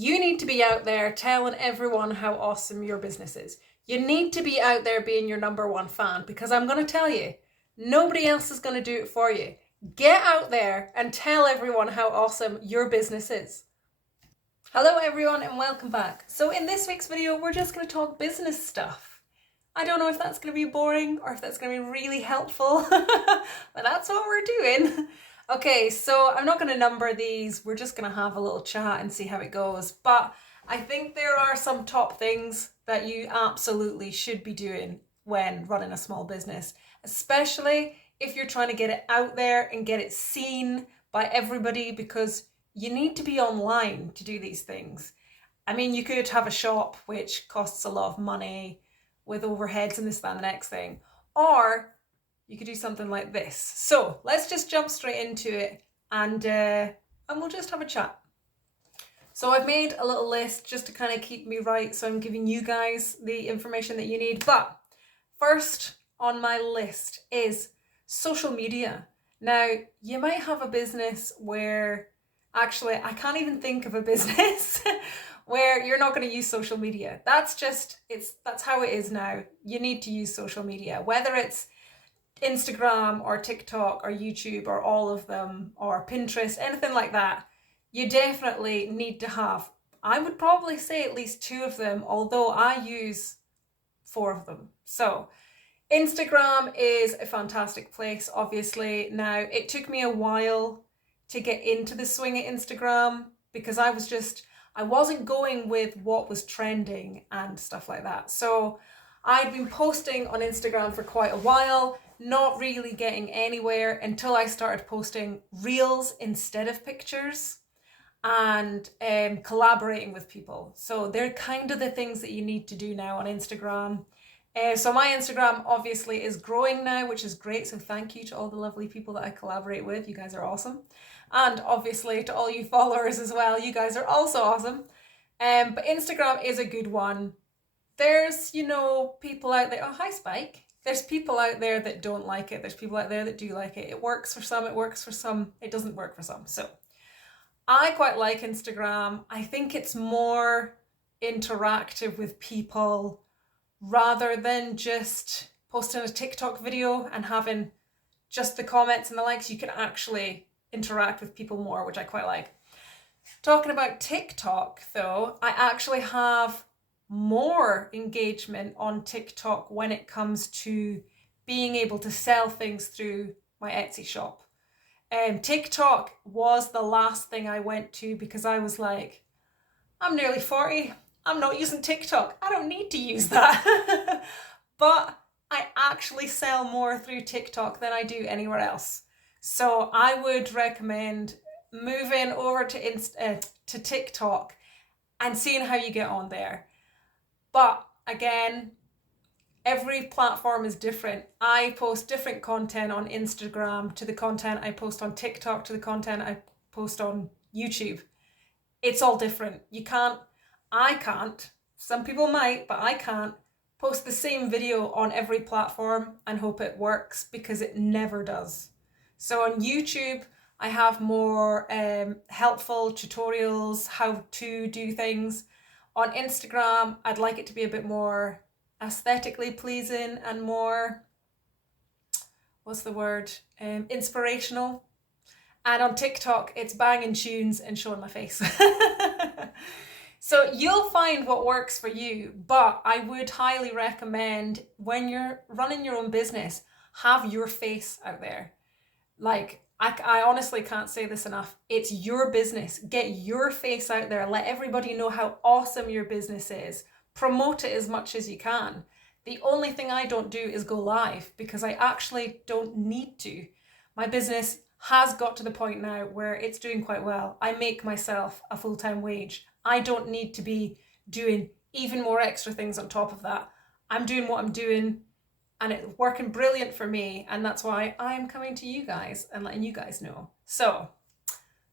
You need to be out there telling everyone how awesome your business is. You need to be out there being your number one fan because I'm going to tell you, nobody else is going to do it for you. Get out there and tell everyone how awesome your business is. Hello everyone and welcome back. So in this week's video, we're just going to talk business stuff. I don't know if that's going to be boring or if that's going to be really helpful, but that's what we're doing. Okay, so I'm not going to number these. We're just going to have a little chat and see how it goes. But I think there are some top things that you absolutely should be doing when running a small business, especially if you're trying to get it out there and get it seen by everybody, because you need to be online to do these things. I mean, you could have a shop which costs a lot of money with overheads and this, that, and the next thing. Or you could do something like this. So let's just jump straight into it and we'll just have a chat. So I've made a little list just to kind of keep me right. So I'm giving you guys the information that you need. But first on my list is social media. Now, you might have a business where, actually, I can't even think of a business where you're not going to use social media. That's how it is now. You need to use social media, whether it's Instagram or TikTok or YouTube or all of them or Pinterest, anything like that. You definitely need to have, I would probably say at least 2 of them, although I use 4 of them. So Instagram is a fantastic place, obviously. Now, it took me a while to get into the swing of Instagram because I wasn't going with what was trending and stuff like that. So I'd been posting on Instagram for quite a while, not really getting anywhere until I started posting reels instead of pictures and collaborating with people. So they're kind of the things that you need to do now on Instagram. So my Instagram obviously is growing now, which is great. So thank you to all the lovely people that I collaborate with. You guys are awesome. And obviously to all you followers as well. You guys are also awesome. But Instagram is a good one. There's, people out there. Oh, hi, Spike. There's people out there that don't like it. There's people out there that do like it. It works for some, it works for some, it doesn't work for some. So I quite like Instagram. I think it's more interactive with people rather than just posting a TikTok video and having just the comments and the likes. You can actually interact with people more, which I quite like. Talking about TikTok though, I actually have more engagement on TikTok when it comes to being able to sell things through my Etsy shop. TikTok was the last thing I went to because I was like, I'm nearly 40. I'm not using TikTok. I don't need to use that. But I actually sell more through TikTok than I do anywhere else. So I would recommend moving over to TikTok and seeing how you get on there. But again, every platform is different. I post different content on Instagram to the content I post on TikTok to the content I post on YouTube. It's all different. I can't, some people might, but I can't post the same video on every platform and hope it works because it never does. So on YouTube, I have more helpful tutorials, how to do things. On Instagram, I'd like it to be a bit more aesthetically pleasing and more, inspirational. And on TikTok, it's banging tunes and showing my face. So you'll find what works for you, but I would highly recommend when you're running your own business, have your face out there. Like, I honestly can't say this enough. It's your business. Get your face out there. Let everybody know how awesome your business is. Promote it as much as you can. The only thing I don't do is go live because I actually don't need to. My business has got to the point now where it's doing quite well. I make myself a full-time wage. I don't need to be doing even more extra things on top of that. I'm doing what I'm doing and it's working brilliant for me, and that's why I'm coming to you guys and letting you guys know. So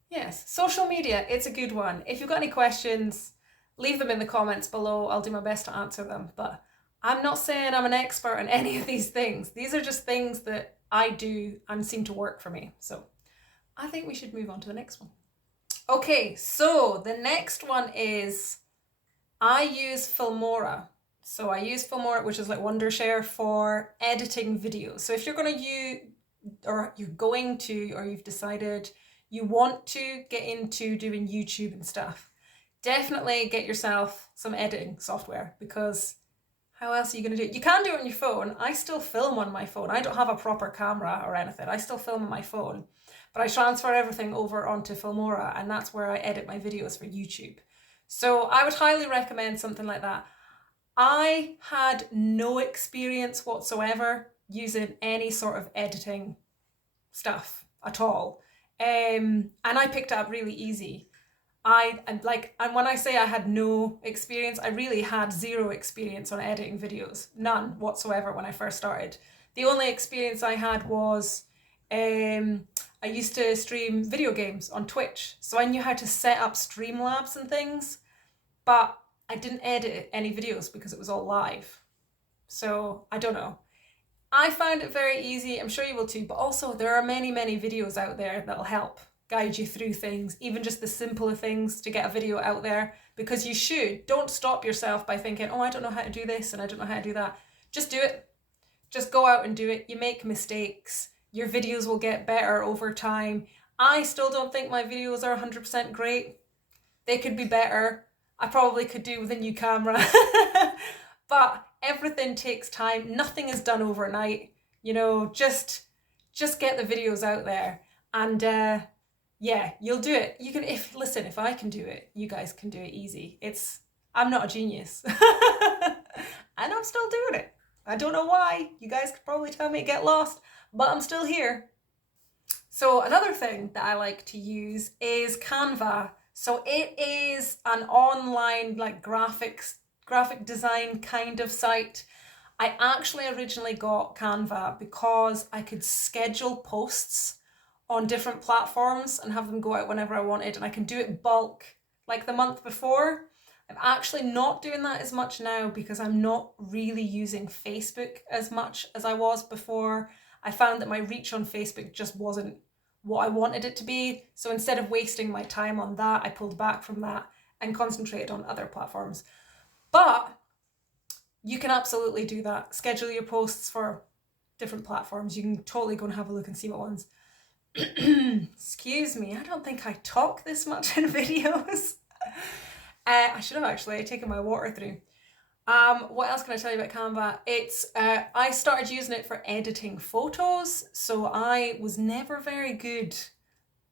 yes, social media, it's a good one. If you've got any questions, leave them in the comments below. I'll do my best to answer them, but I'm not saying I'm an expert in any of these things. These are just things that I do and seem to work for me. So I think we should move on to the next one. Okay, so the next one is I use Filmora. So I use Filmora, which is like Wondershare, for editing videos. So if you're going to use, or you're going to, or you've decided you want to get into doing YouTube and stuff, definitely get yourself some editing software, because how else are you going to do it? You can do it on your phone. I still film on my phone. I don't have a proper camera or anything. I still film on my phone, but I transfer everything over onto Filmora, and that's where I edit my videos for YouTube. So I would highly recommend something like that. I had no experience whatsoever using any sort of editing stuff at all. And I picked it up really easy. And when I say I had no experience, I really had zero experience on editing videos, none whatsoever when I first started. The only experience I had was I used to stream video games on Twitch, so I knew how to set up Streamlabs and things, but I didn't edit any videos because it was all live. So I don't know. I found it very easy. I'm sure you will too, but also there are many, many videos out there that'll help guide you through things, even just the simpler things to get a video out there, because you should. Don't stop yourself by thinking, oh, I don't know how to do this and I don't know how to do that. Just do it. Just go out and do it. You make mistakes. Your videos will get better over time. I still don't think my videos are 100% great. They could be better. I probably could do with a new camera. But everything takes time. Nothing is done overnight. You know, just get the videos out there, and yeah, you'll do it. You can, if I can do it, you guys can do it easy. I'm not a genius. And I'm still doing it. I don't know why. You guys could probably tell me to get lost, but I'm still here. So another thing that I like to use is Canva. So it is an online like graphic design kind of site. I actually originally got Canva because I could schedule posts on different platforms and have them go out whenever I wanted, and I can do it bulk like the month before. I'm actually not doing that as much now because I'm not really using Facebook as much as I was before. I found that my reach on Facebook just wasn't what I wanted it to be. So instead of wasting my time on that, I pulled back from that and concentrated on other platforms. But you can absolutely do that. Schedule your posts for different platforms. You can totally go and have a look and see what ones. Excuse me, I don't think I talk this much in videos. I should have actually taken my water through. What else can I tell you about Canva? I started using it for editing photos. So I was never very good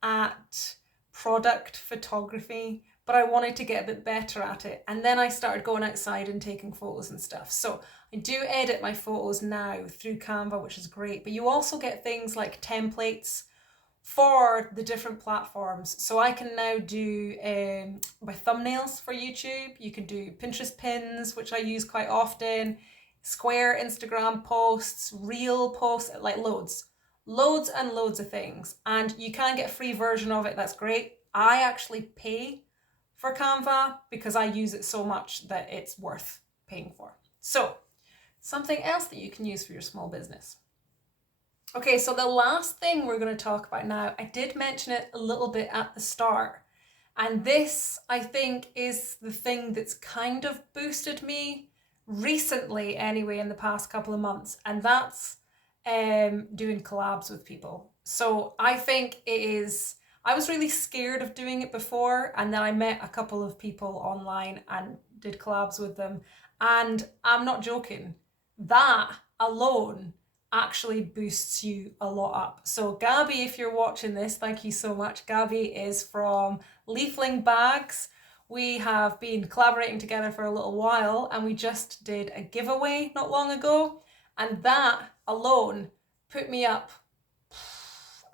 at product photography, but I wanted to get a bit better at it. And then I started going outside and taking photos and stuff. So I do edit my photos now through Canva, which is great. But you also get things like templates for the different platforms. So I can now do my thumbnails for YouTube. You can do Pinterest pins, which I use quite often, Square Instagram posts, Reel posts, like loads and loads of things. And you can get a free version of it. That's great. I actually pay for Canva because I use it so much that it's worth paying for. So something else that you can use for your small business. Okay, so the last thing we're going to talk about now, I did mention it a little bit at the start, and this, I think, is the thing that's kind of boosted me recently anyway in the past couple of months, and that's doing collabs with people. So I think I was really scared of doing it before, and then I met a couple of people online and did collabs with them, and I'm not joking, that alone actually boosts you a lot up. So Gabby, if you're watching this, thank you so much. Gabby is from Leafling Bags. We have been collaborating together for a little while, and we just did a giveaway not long ago, and that alone put me up,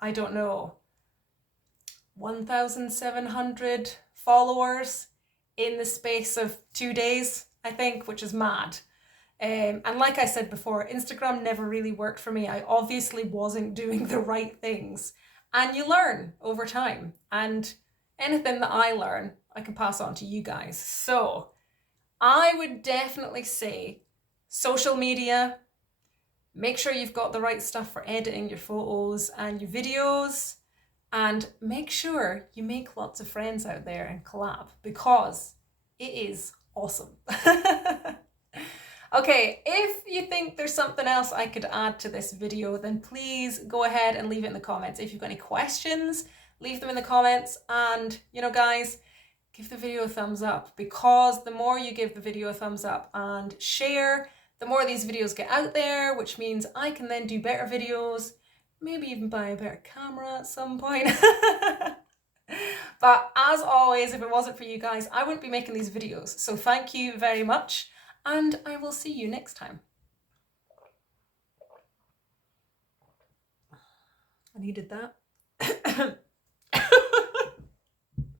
I don't know, 1,700 followers in the space of 2 days, I think, which is mad. And like I said before, Instagram never really worked for me. I obviously wasn't doing the right things. And you learn over time. And anything that I learn, I can pass on to you guys. So I would definitely say social media, make sure you've got the right stuff for editing your photos and your videos. And make sure you make lots of friends out there and collab, because it is awesome. Okay, if you think there's something else I could add to this video, then please go ahead and leave it in the comments. If you've got any questions, leave them in the comments. And, you know, guys, give the video a thumbs up, because the more you give the video a thumbs up and share, the more these videos get out there, which means I can then do better videos, maybe even buy a better camera at some point. But as always, if it wasn't for you guys, I wouldn't be making these videos. So thank you very much, and I will see you next time. I needed that.